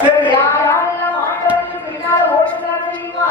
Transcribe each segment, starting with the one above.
சரி யார் யாரெல்லாம் ஆண்டவருக்கு பின்னால் ஓடுகிறார் தெரியுமா?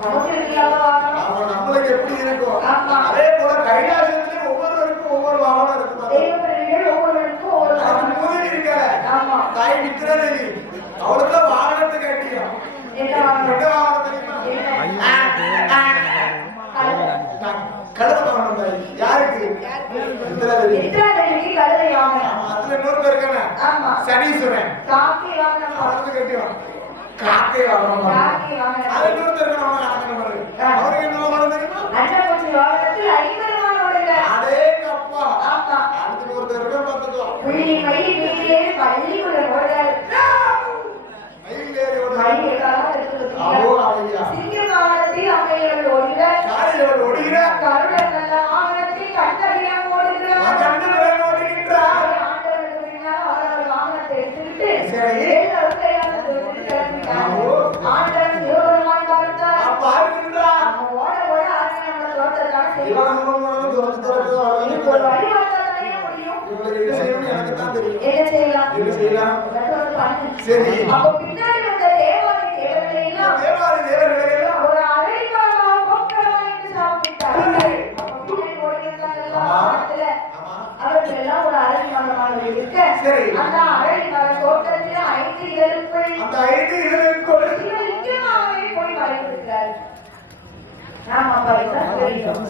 ஆமா நம்மளுக்கு எப்படி இருக்கும் ஆமா. அதே போல கைலாசத்திலே ஒவ்வொருவருக்கும் ஒவ்வொரு வாகனம் இருக்கும் மூதி இருக்க தாய் மித்திரதேவி அவளுக்குலாம் வாகனத்தை கட்டியும் வாகனம் கழுத வாகனம் யாருக்கு மித்திரதேவி ஆமா அதுல இன்னொருத்தர் இருக்கானே ஆமா. சனீஸ்வரன் காக்கை வாகனம் கட்டியும் காக்கை வாகனம். அது ஆகணும் பாரு. அவருக்கு என்ன வாகனம் தெரியுமா அன்னபூச்சி வாகனத்தில் ஐம்பெருமான் ஓடுகிறார். அதே அப்பா. அடுத்து ஒருத்தர் இருக்க பார்த்துக்கோ புள்ளி முடியும். இவங்களை என்ன செய்யணும்னு எனக்கு தான் தெரியும் என்ன செய்யலாம் என்ன செய்யலாம் வந்து சரி பின்னாடி வந்த தேவர்களை எல்லாம் தேவர்களை எல்லாம் ஒரு சாப்பிட்டார்கள். பின்னாடி அவர்கள் எல்லாம் ஒரு இருக்க சரி. அந்த தோட்டத்தில் ஐந்து அந்த ஐந்து போய்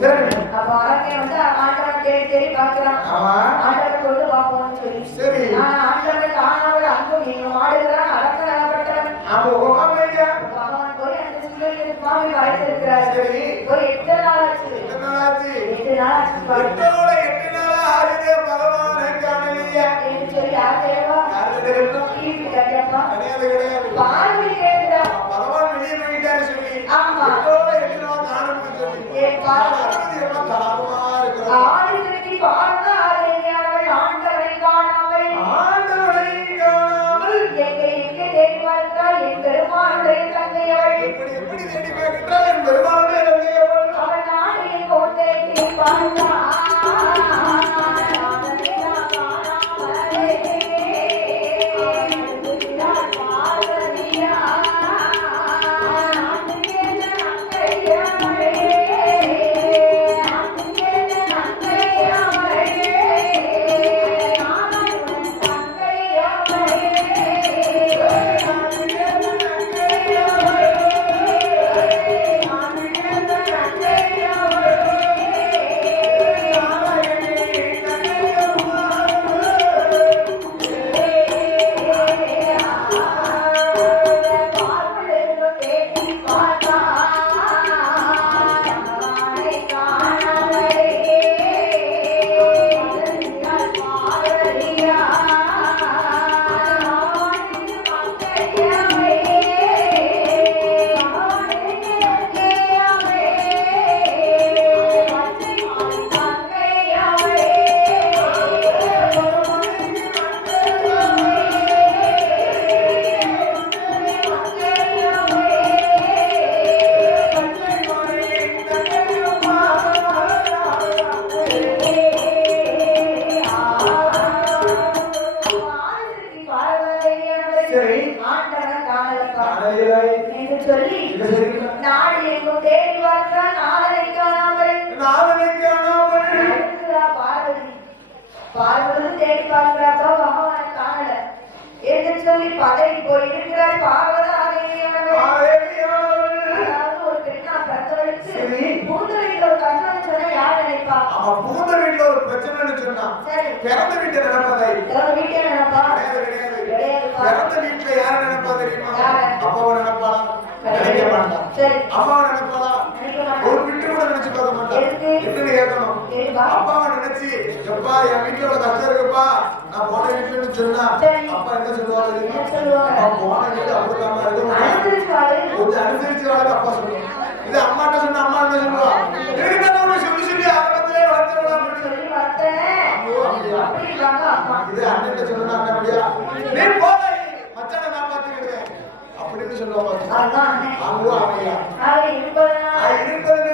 சரி வந்து தேடி தேடி பார்க்கிறான். ஆமா ஆண்டவன் கொண்டு பார்ப்போம்னு சொல்லி. சரி ஆனா ஆண்டவன் காணாமல் அங்கும் இங்கும் ஆடுகிறான், அரக்கன் அகப்பட்டவன். அப்போ ஓகாமையா பகவான் போய் அந்த சிவலிங்கமாகவே மறைந்திருக்கிறார். சரி போய் எட்டு நாள் ஆச்சு. எத்தனை நாளாச்சு எட்டு நாள் ஆச்சு பாரு. எட்டோட எட்டு நாளா ஆகுது பகவானை காணலையா என்று சொல்லி யார் தேவா? யாருக்கு தெரியும் டிவி கட்டியப்பா. கிடையாது கிடையாது பார்வதி கேட்கிறா. பகவான் எப்படி எப்படி தேடி பார்க்கின்றால் என்பதுதான் சொல்லி நாடு தேடி பார்க்கிறான் நாதனை காணாமல் நாதனை காணாமல் தேடி பார்க்கிறாப்போ பகவான் காணல. என்று சொல்லி பதவி போயிருக்கிறார். பார்வதி ஒரு பெண்ணா பிரசவிச்சு பூந்த வீட்டுல ஒரு கஷ்டம் சொன்னா யார் நினைப்பா? பூந்த வீட்டுல ஒரு பிரச்சனைன்னு பிறந்த வீட்டுல அம்மாவை நினைப்பாளா ஒரு விட்டு கூட நினைச்சு பார்க்க? என்னன்னு கேட்கணும் அப்பாவை நினைச்சு எப்பா என் வீட்டுல ஒரு கஷ்டம் இருக்குப்பா. நான் போன வீட்டுல சொன்னா. அப்பா என்ன சொல்லுவாங்க போன வீட்டுல அனுசரிச்சு வாழு கொஞ்சம் அனுசரிச்சு வாழ்க்கை அப்பா சொல்லுவோம் இது அம்மாட்ட சொன்னா அம்மா என்ன சொல்லுவா? உன்னை சொல்லி சொல்லி ஆரம்பத்திலே இது அண்ணன் சொன்னா நீ போதை எப்படி சொல்லுவாங்க நான் நான் நான் ஆ இரு 거야 아 이럴 거야